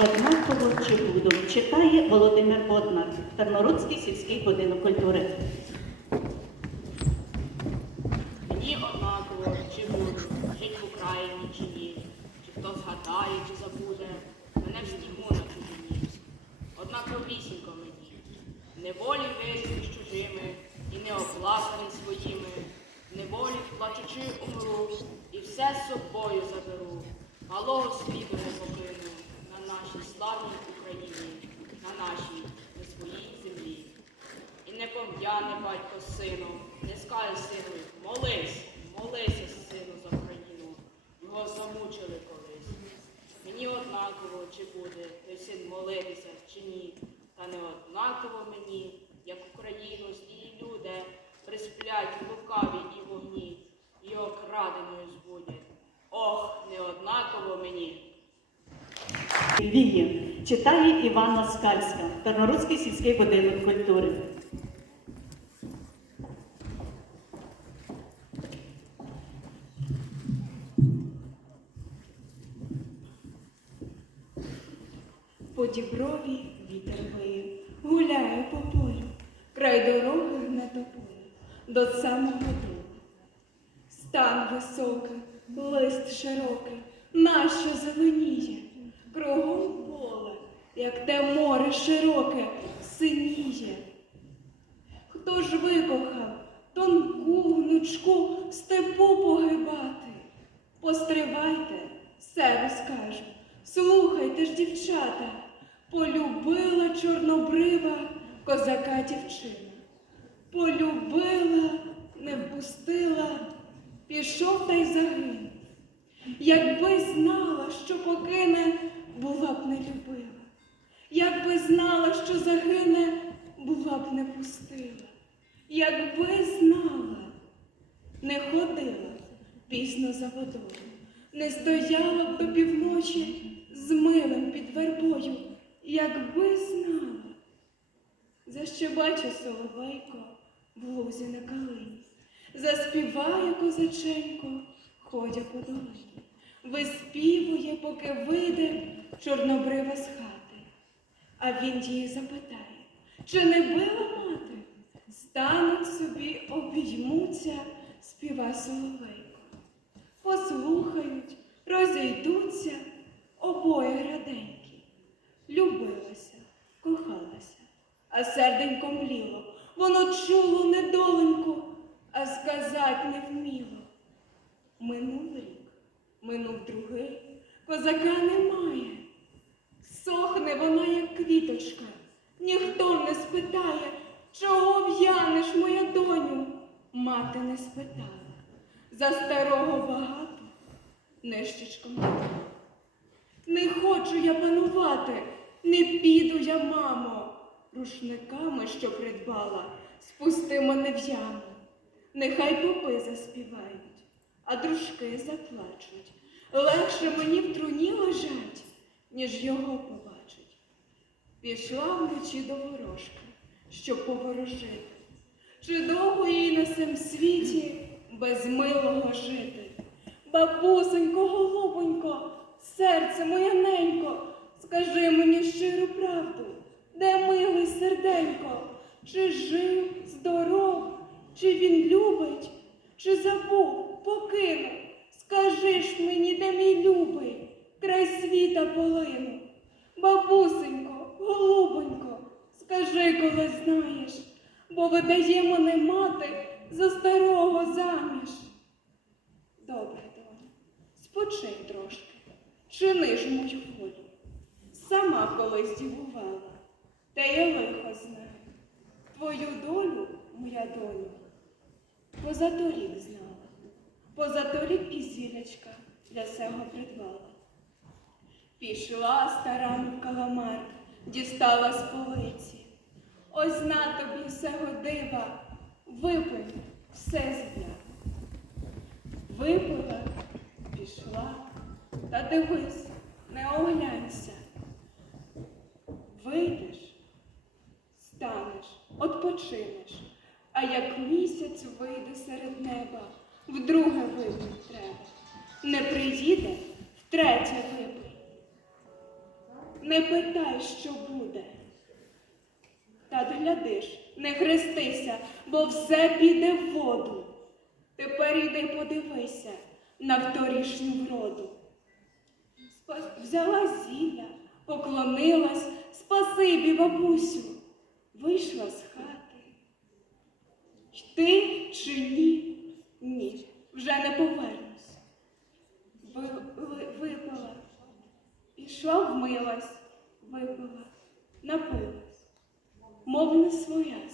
однаково чи буду. Читає Володимир Боднар, Тарнородський сільський будинок культури. Мені однаково, чи буду жить в Україні, чи ні, чи хто згадає, чи забуде, мене в снігу на чужині. Однаковісінько мені, неволі виріс з чужими, і не оплаканий своїми, неволі плачучи умру, і все з собою заберу, малого світу не покину нашій славній Україні, на нашій, на своїй землі. І не пом'яне батько сину, не скаже синові, молись, молися, сину, за Україну. Його замучили колись. Мені однаково, чи буде той син молитися, чи ні. Та не однаково мені, як Україну злі люди присплять лукаві і вогні, і окраденою збудять. Ох, не однаково мені. Віє. Читає Іванна Скальська, Тарнородський сільський будинок культури. По діброві вітер виє, гуляє по полю, край дороги гне тополю, до самого дому. Стан високий, лист широкий, нащо зеленіє, кругом поле, як те море широке, синіє. Хто ж викохав тонку гнучку степу погибати? Постривайте, все розкажу. Слухайте ж, дівчата, полюбила чорнобрива козака дівчина. Полюбила, не впустила, пішов та й загинув. Якби знала, що покине, була б не любила. Якби знала, що загине, була б не пустила. Якби знала, не ходила пізно за водою, не стояла б до півночі з милим під вербою, якби знала. Защебаче соловейко в лузі на калині, заспіває козаченько, ходя по долині, виспівує, поки вийде чорнобрива з хати. А він її запитає, чи не била мати? Стануть собі, обіймуться, співа соловейко. Послухають, розійдуться, обоє раденькі. Любилася, кохалася, а серденько мліло. Воно чуло недоленько, а сказать не вміло. Минув рік, минув другий, козака немає. Сохне вона, як квіточка, ніхто не спитає, чого в'янеш, моя доню? Мати не спитала. За старого багато нищечком дитина. Не хочу я панувати, не піду я, мамо, рушниками, що придбала, спусти мене в яму. Нехай попи заспівають, а дружки заплачуть. Легше мені в труні лежать, ніж його побачить. Пішла вночі до ворожки, щоб поворожити. Чи довго їй на цім світі без милого жити? Бабусенько, голубонько, серце моє ненько, скажи мені щиру правду, де милий серденько, чи жив, здоров, чи він любить, чи забув, покинув. Скажи ж мені, де мій любий, край світа полину. Бабусенько, голубонько, скажи, коли знаєш, бо видає мене мати за старого заміж. Добре, доню, спочинь трошки, чини ж мою волю. Сама колись дівувала, та я лихо знаю. Твою долю, моя доню, позаторік знала, позаторік і зілячка для сего придбала. Пішла старана в каламар, дістала з полиці. Ось на тобі всего дива, випий все зля. Випила, пішла, та дивись, не оглянься. Вийдеш, станеш, odpoczynеш, а як місяць вийде серед неба, вдруге випить треба. Не приїде, втретє випий. не питай, що буде. Та глядиш, не хрестися, бо все піде в воду. Тепер іди подивися на вторішню вроду. Взяла зілля, поклонилась, спасибі, бабусю, вийшла з хати. Йти чи ні? Ні, вже не повернусь. Ви, ви- випила, пішла вмилась, випила, напилась, мов не своя